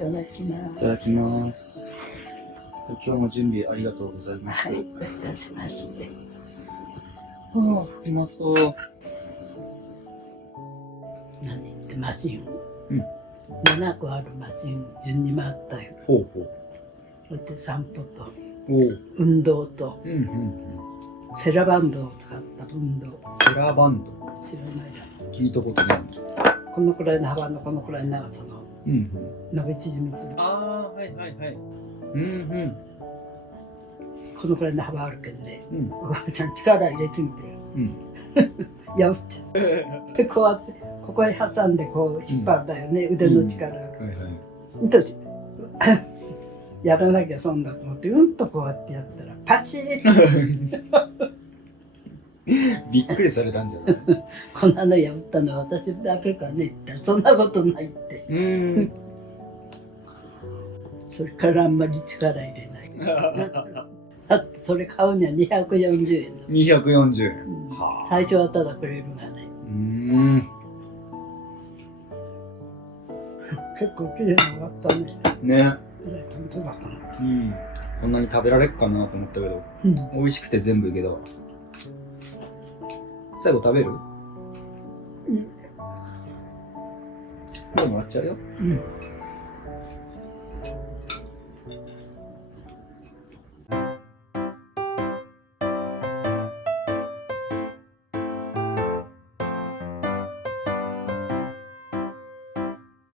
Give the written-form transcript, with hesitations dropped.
ただきまいす。ただきます。今日も準備ありがとうございます。はい、どういたしまして。はあ、吹きますと。何ってマシン。うん。 7個あるマシン順に回ったよ。ほうほう。それで散歩とおう。運動とうんうんうん。セラバンドを使った運動。セラバンド。知らないよ。聞いたことない。このくらいの幅のこのくらいの長さのうんうん。伸び縮みする。ああ、はいはいはい。うんうん。このくらいの幅あるけんね。うん。おばあちゃん力入れてみてよ。うん。やぶって。でこうやってここへ挟んでこう引っ張るだよね、腕の力。はいはい。とやらなきゃ損だと思ってうんとこうやってやったらパシッびっくりされたんじゃない？こんなの破ったのは私だけかねって言ったらそんなことないって。それからあんまり力入れないだってそれ買うには240円だ。240円。最初はただくれるがね。結構綺麗な終わったね。ね。本当だったな。うん。こんなに食べられっかなと思ったけど、美味しくて全部いけたわ。最後食べる？もうもらっちゃうよ。うん。